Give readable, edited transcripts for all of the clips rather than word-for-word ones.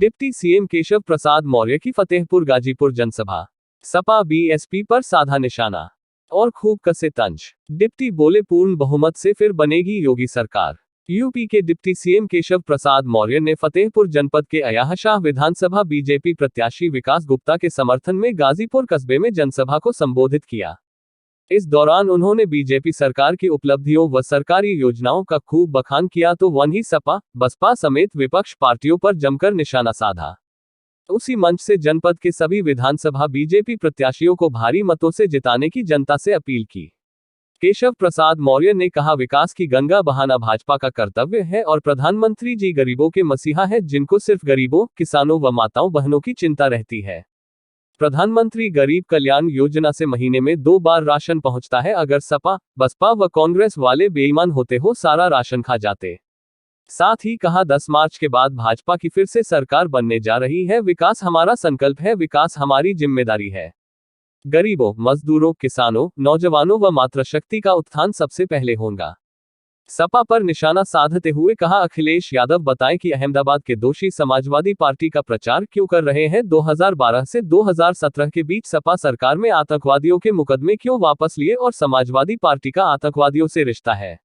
Deputy CM Keshav Prasad Maurya की फतेहपुर गाजीपुर जनसभा। Sapa BSP पर साधा निशाना और खूब कसे तंज। डिप्टी बोले पूर्ण बहुमत से फिर बनेगी योगी सरकार। यूपी के डिप्टी सीएम केशव प्रसाद मौर्य ने फतेहपुर जनपद के अयाहशाह विधानसभा बीजेपी प्रत्याशी विकास गुप्ता के समर्थन में गाजीपुर कस्बे में जनसभा को संबोधित किया। इस दौरान उन्होंने बीजेपी सरकार की उपलब्धियों व सरकारी योजनाओं का खूब बखान किया तो वहीं सपा बसपा समेत विपक्ष पार्टियों पर जमकर निशाना साधा। उसी मंच से जनपद के सभी विधानसभा बीजेपी प्रत्याशियों को भारी मतों से जिताने की जनता से अपील की। केशव प्रसाद मौर्य ने कहा, विकास की गंगा बहाना भाजपा का कर्तव्य है और प्रधानमंत्री जी गरीबों के मसीहा है, जिनको सिर्फ गरीबों, किसानों व माताओं बहनों की चिंता रहती है। प्रधानमंत्री गरीब कल्याण योजना से महीने में 2 बार राशन पहुंचता है। अगर सपा बसपा व कांग्रेस वाले बेईमान होते हो सारा राशन खा जाते। साथ ही कहा, 10 मार्च के बाद भाजपा की फिर से सरकार बनने जा रही है। विकास हमारा संकल्प है, विकास हमारी जिम्मेदारी है। गरीबों, मजदूरों, किसानों, नौजवानों व मातृशक्ति का उत्थान सबसे पहले होगा। सपा पर निशाना साधते हुए कहा, अखिलेश यादव बताएं कि अहमदाबाद के दोषी समाजवादी पार्टी का प्रचार क्यों कर रहे हैं। 2012 से 2017 के बीच सपा सरकार में आतंकवादियों के मुकदमे क्यों वापस लिए और समाजवादी पार्टी का आतंकवादियों से रिश्ता है।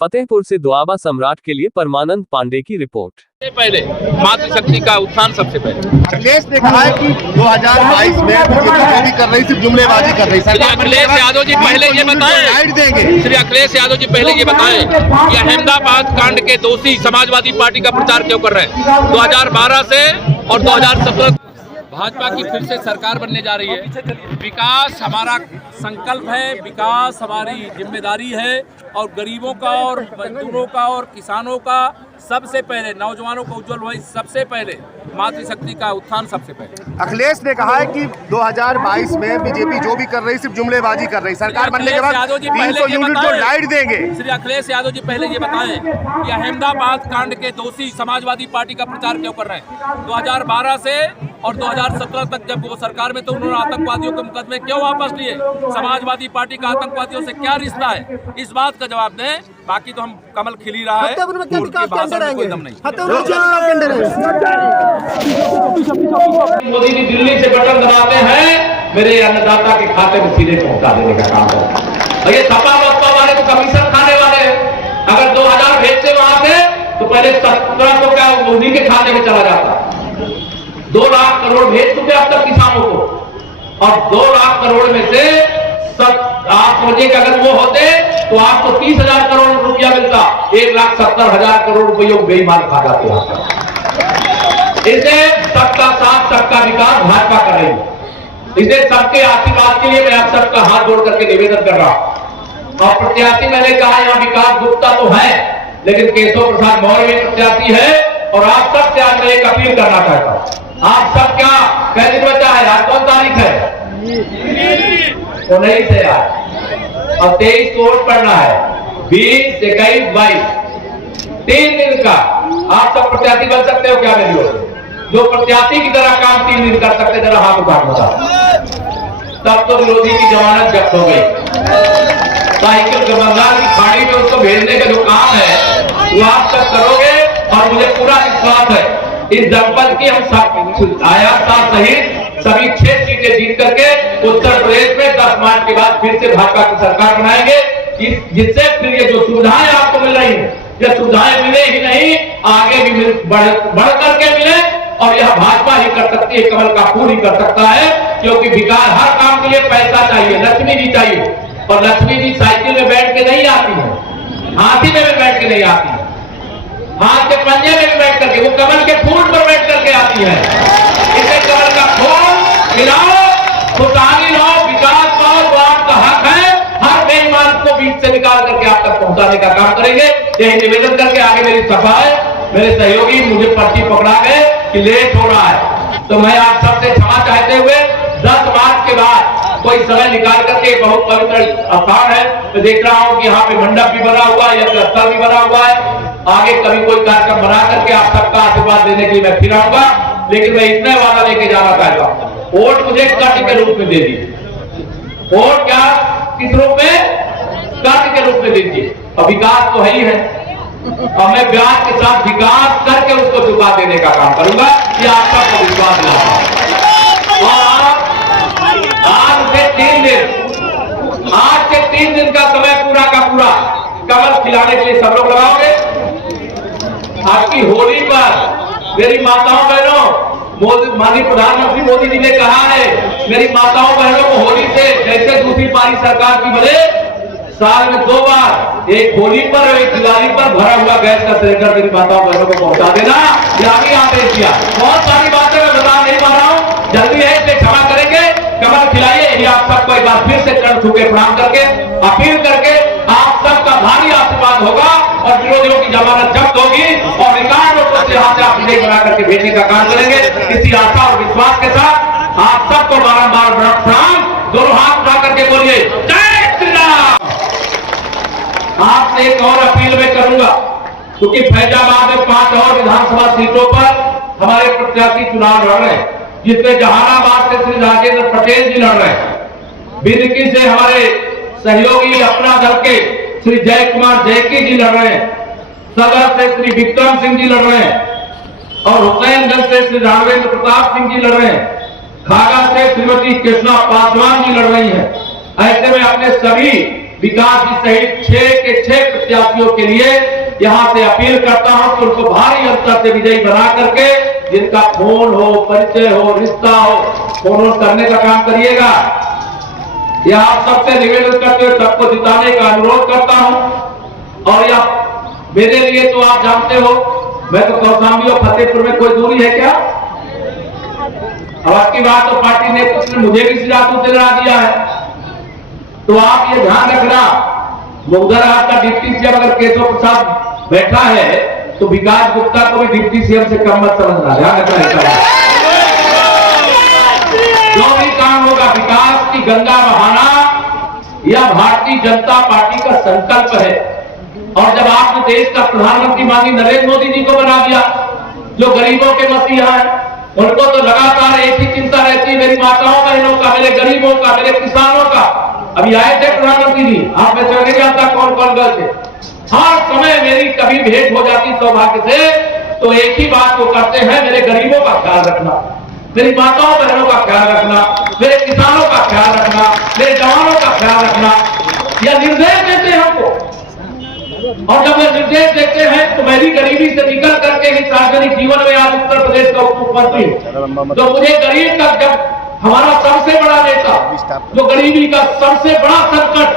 फतेहपुर से दुआबा सम्राट के लिए परमानंद पांडे की रिपोर्ट। पहले मातृशक्ति का उत्थान सबसे पहले। अखिलेश ने कहा है कि 2022 में बीजेपी जो भी कर रही सिर्फ जुमलेबाजी कर रही। श्री अखिलेश यादव जी पहले ये बताएं, श्री अखिलेश यादव जी पहले ये बताएं कि अहमदाबाद कांड के दोषी समाजवादी पार्टी का प्रचार क्यों कर रहे हैं। 2012 से और 2017 भाजपा की फिर से सरकार बनने जा रही है। विकास हमारा संकल्प है, विकास हमारी जिम्मेदारी है और गरीबों का और मजदूरों का और किसानों का सबसे पहले, नौजवानों का उज्जवल भविष्य सबसे पहले, मातृशक्ति का उत्थान सबसे पहले। अखिलेश ने कहा है कि 2022 में बीजेपी जो भी कर रही सिर्फ जुमलेबाजी कर रही। सरकार बनने के बाद 300 यूनिट जो लाइट देंगे। श्री अखिलेश यादव जी पहले ये बताएं कि अहमदाबाद कांड के दोषी समाजवादी पार्टी का प्रचार क्यों कर रहे हैं। 2012 से और 2017 तक जब वो सरकार में तो उन्होंने आतंकवादियों के मुकदमे क्यों वापस लिए। समाजवादी पार्टी का आतंकवादियों से क्या रिश्ता है, इस बात का जवाब दें। बाकी तो हम कमल खिल ही रहा है, कोई दम नहीं। मोदी जी दिल्ली से बटन दबाते हैं, मेरे अन्नदाता के खाते में सीधे पहुंचा देने का काम करते हैं। ये सपा बसपा वाले तो कमीशन खाने वाले हैं। अगर 2000 भेजते वहां से तो पहले 1700 क्या उन्हीं के खाते में चला जाता। 2 लाख करोड़ भेज चुके अब तक किसानों को और 2 लाख करोड़ में से आप सोचिए कि अगर वो होते तो आपको 30,000 करोड़ रुपया मिलता। 1,70,000 करोड़ रुपयों को बेईमान खा जाते हैं। इसे सबका साथ सबका विकास भाजपा कर रही है। इसे सबके आशीर्वाद के लिए मैं आप सबका हाथ जोड़ करके निवेदन कर रहा हूं। और प्रत्याशी मैंने कहा यहाँ विकास गुप्ता तो है, लेकिन केशव प्रसाद मौर्य भी प्रत्याशी है। और आप सबसे आज मैं एक अपील करना चाहता हूं। आप सब क्या कै दिन बचा है, आज कौन तारीख है? 19 से आज और 23 को वोट पड़ना है। 20, 21, 22 3 दिन का आप सब प्रत्याशी बन सकते हो क्या? मेरी ओर से जो प्रत्याशी की तरह काम 3 दिन कर सकते, जरा हाथ उठा बता। तब तो विरोधी की जमानत जब्त हो गई। साइकिल के बंगाल की खाड़ी में उसको भेजने का जो काम है वो आप सब करोगे और मुझे पूरा विश्वास है इस जनपद की हम सब अयाहशाह सहित सभी 6 सीटें जीत करके उत्तर प्रदेश में 10 मार्च के बाद फिर से भाजपा की सरकार बनाएंगे, जिससे फिर ये जो सुविधाएं आपको मिल रही है, ये सुविधाएं मिले ही नहीं, आगे भी बढ़ करके मिले। और यह भाजपा ही कर सकती है, कमल का फूल ही कर सकता है। क्योंकि विकास हर काम के लिए पैसा चाहिए, लक्ष्मी जी चाहिए। और लक्ष्मी जी साइकिल में बैठ के नहीं आती है, हाथी में भी बैठ के नहीं आती है, हाथ के पंजे में भी बैठ करके, वो कमल के फूल पर बैठ करके आती है। इसे कमल का फूल मिलाओ, खुशहाली लाओ, विकास पाओ, तो आपका हक है। हर बेईमान को बीच से निकाल करके आप तक पहुंचाने का काम करेंगे। यही निवेदन करके आगे मेरी सभा है। मेरे सहयोगी मुझे पर्ची पकड़ा गए कि लेट हो रहा है, तो मैं आप सबसे क्षमा चाहते हुए 10 मार्च के बाद कोई समय निकाल करके, बहुत पवित्र स्थान है, मैं देख रहा हूं कि यहाँ पे मंडप भी बना हुआ है, यज्ञ स्थल भी बना हुआ है। आगे कभी कोई कार्यक्रम बना करके आप सबका आशीर्वाद देने के लिए मैं फिर आऊंगा। लेकिन मैं इतने वादा लेके जाना चाहता हूं, वोट मुझे कर्ज के रूप में दे दीजिए। वोट क्या, किस रूप में? कर्ज के रूप में दीजिए। और विकास तो है ही है, और मैं ब्याज के साथ विकास करके उसको चुका देने का काम करूंगा। कि आप सबको विश्वास दिलाता। और आज से 3 दिन का समय पूरा का पूरा कमल खिलाने के लिए सब लोग लगाओगे। आपकी होली पर मेरी माताओं बहनों, माननीय प्रधानमंत्री मोदी जी ने कहा है, मेरी माताओं बहनों को होली से जैसे दूसरी पारी सरकार की बने, साल में 2 बार, एक होली पर और एक दिवाली पर भरा हुआ गैस का सिलेंडर मेरी माताओं बहनों को पहुंचा देना। यह भी आदेश दिया। बहुत सारी बातें मैं बता नहीं पा रहा हूं, जल्दी है, इसे क्षमा करेंगे। कमल खिलाइए। यही आप सबको एक बार फिर से चरण छू के प्रणाम करके अपील करके आप सबका भारी आशीर्वाद होगा और विरोधियों की जमानत जब्त होगी और रिकॉर्ड नोटों से हाथ आप विजय बना करके भेजने का काम करेंगे। इसी आशा और विश्वास के साथ आप सबको बारंबार प्रणाम। दोनों हाथ उठा करके बोलिए जय श्री राम। आपसे एक और अपील मैं करूंगा, क्योंकि फैजाबाद में 5 और विधानसभा सीटों पर हमारे प्रत्याशी चुनाव लड़ रहे हैं, जिसमें जहानाबाद से श्री राजेंद्र पटेल जी लड़ रहे हैं, बिदकी से हमारे सहयोगी अपना दल के श्री जय कुमार जैकी जी लड़ रहे हैं, सदर से श्री विक्रम सिंह जी लड़ रहे हैं और हुसैनगंज से श्री राघवेंद्र प्रताप सिंह जी लड़ रहे हैं, खागा से श्रीमती कृष्णा पासवान जी लड़ रही हैं। ऐसे में अपने सभी विकास जी सहित 6 के 6 प्रत्याशियों के लिए यहां से अपील करता हूं कि उनको भारी अंतर से विजयी बना करके, जिनका फोन हो, परिचय हो, रिश्ता हो, फोन करने का काम करिएगा। यह आप सबसे निवेदन करते हुए सबको जिताने का अनुरोध करता हूं। और यह मेरे लिए तो आप जानते हो, मैं तो कौशाम्बी और फतेहपुर में कोई दूरी है क्या? अब आपकी बात तो पार्टी ने मुझे भी सिरातू दिला दिया है। तो आप ये ध्यान रखना, उधर आपका डिप्टी सीएम अगर केशव प्रसाद बैठा है तो विकास गुप्ता को भी डिप्टी सीएम से कम मत समझना। ध्यान रखना है, जो भी काम होगा विकास की गंगा बहाना यह भारतीय जनता पार्टी का संकल्प है। और जब आपने देश का प्रधानमंत्री माननीय नरेंद्र मोदी जी को बना दिया, जो गरीबों के मसीहा है, उनको तो लगातार एक ही चिंता रहती है, मेरी माताओं बहनों का, मेरे गरीबों का, मेरे किसानों का। अभी आए थे प्रधानमंत्री जी, आप में से नहीं जानता कौन कौन गए थे। हर समय मेरी कभी भेंट हो जाती सौभाग्य से, तो एक ही बात वो करते हैं, मेरे गरीबों का ख्याल रखना, मेरी माताओं बहनों का ख्याल रखना, मेरे किसानों का ख्याल रखना, मेरे जवानों का ख्याल रखना। यह निर्देश देते हैं हमको। और जब वे निर्देश देते हैं तो मैं भी गरीबी से निकल करके ही सार्वजनिक जीवन में आज उत्तर प्रदेश का उप मुख्यमंत्री हूं। तो मुझे गरीब का, जब हमारा सबसे बड़ा नेता जो गरीबी का सबसे बड़ा संकट